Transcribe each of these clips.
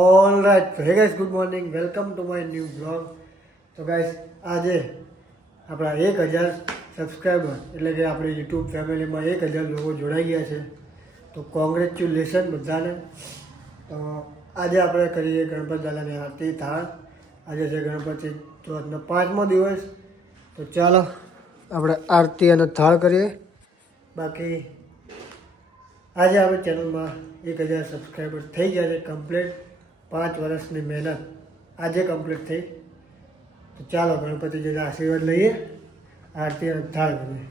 All right, હે guys, good morning, welcome to my new blog. તો guys, આજે આપણા 1000 સબસ્ક્રાઈબર એટલે કે આપણી યુટ્યુબ ફેમિલીમાં 1000 લોકો જોડાઈ ગયા છે. તો કોંગ્રેચ્યુલેશન બધાને. તો આજે આપણે કરીએ ગણપતિ દાદાની આરતી થાળ. આજે છે ગણપતિ ચોથનો 5મો દિવસ. તો ચાલો આપણે આરતી અને થાળ કરીએ. બાકી આજે આપણી ચેનલમાં 1000 સબસ્ક્રાઈબર થઈ ગયા છે કમ્પ્લીટ. 5 વર્ષની મહેનત આજે કમ્પ્લીટ થઈ. તો ચાલો ગણપતિજીના આશીર્વાદ લઈએ, આરતી અને થાળ કરીએ.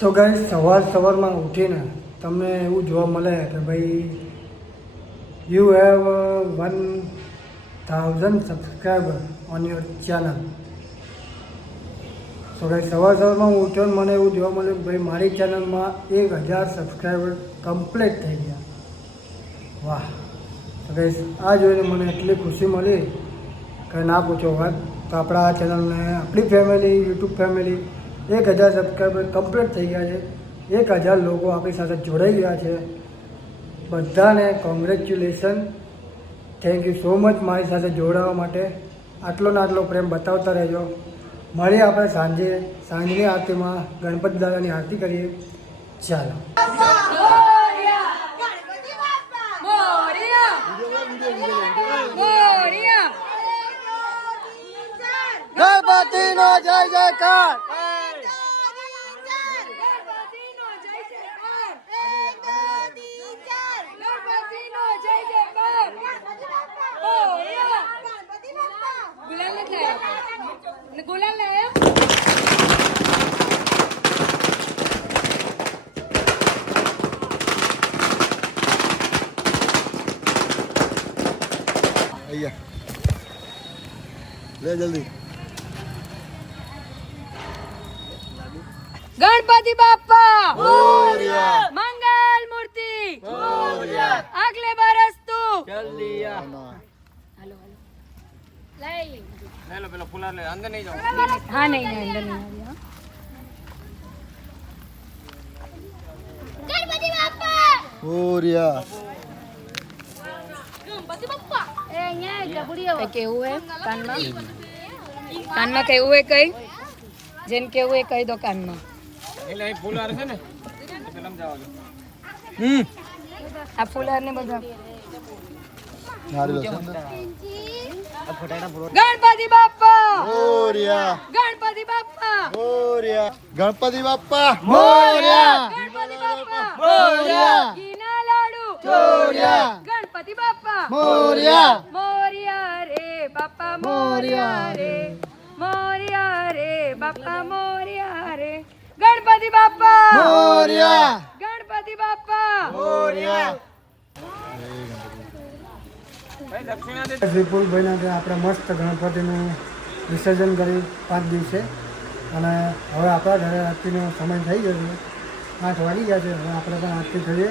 સો ગાઈસ, સવારમાં ઉઠીને તમને એવું જોવા મળે કે ભાઈ you have 1000 subscriber on your channel. So guys, સવારમાં હું ઉઠ્યો ને મને એવું જોવા મળ્યું કે ભાઈ મારી ચેનલમાં 1000 સબસ્ક્રાઈબર કમ્પ્લીટ થઈ ગયા. વાહ! તો ગાઈસ, આ જોઈને મને એટલી ખુશી મળી કે ના પૂછો વાત. તો આપણા આ ચેનલને, આપણી family, YouTube family 1000 subscriber complete થઈ ગયા છે. 1000 લોકો આપણી સાથે જોડાઈ ગયા છે. બધાને congratulation. Thank you so much મારી સાથે જોડાવા માટે. આટલો ને આટલો પ્રેમ બતાવતા રહેજો. મળીએ આપણે સાંજની આરતીમાં, ગણપતિ દાદાની આરતી કરીએ. ચાલો. ગણપતિનો જય જયકાર. લે જલ્દી. ગણપતિ બાપ્પા મોરયા. મંગલ મૂર્તિ આગલે બરસ તું હા નહીં અંદર નહીં મોરયા. કેવું હે કાનમાં કાનમાં કેવું હે કઈ જેમ કેવું એ કહી દો કાનમાં આ ફૂલહાર ને બધા નારિયેળ છે. ગણપતિ બાપ્પા મોરયા. ગણપતિ બાપ્પા મોરયા. ગણપતિ બાપ્પા મોરયા. ગણપતિ બાપ્પા મોરયા. ઘીના લાડુ મોરયા. ગણપતિ બાપ્પા મોરયા. મોરિયા રે બાપા મોરિયા રે મોરિયા રે બાપા મોરિયા રે ગણપતિ બાપ્પા મોરયા. ગણપતિ બાપ્પા મોરયા. વિપુલભાઈના ત્યાં આપણે મસ્ત ગણપતિનું વિસર્જન કરી 5 દિવસે અને હવે આપણા ઘરે આરતીનો સમય થઈ ગયો છે 8 વાગી ગયા છે હવે આપણે પણ આરતી કરીએ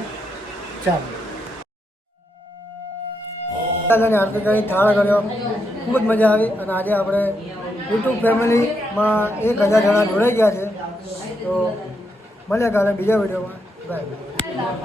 ચાલો દાદાની આરતી કરી થાળ કર્યો ખૂબ જ મજા આવી અને આજે આપણે યુટ્યુબ ફેમિલીમાં 1000 જણા જોડાઈ ગયા છે તો મળ્યા કાલે બીજા વિડીયોમાં બાય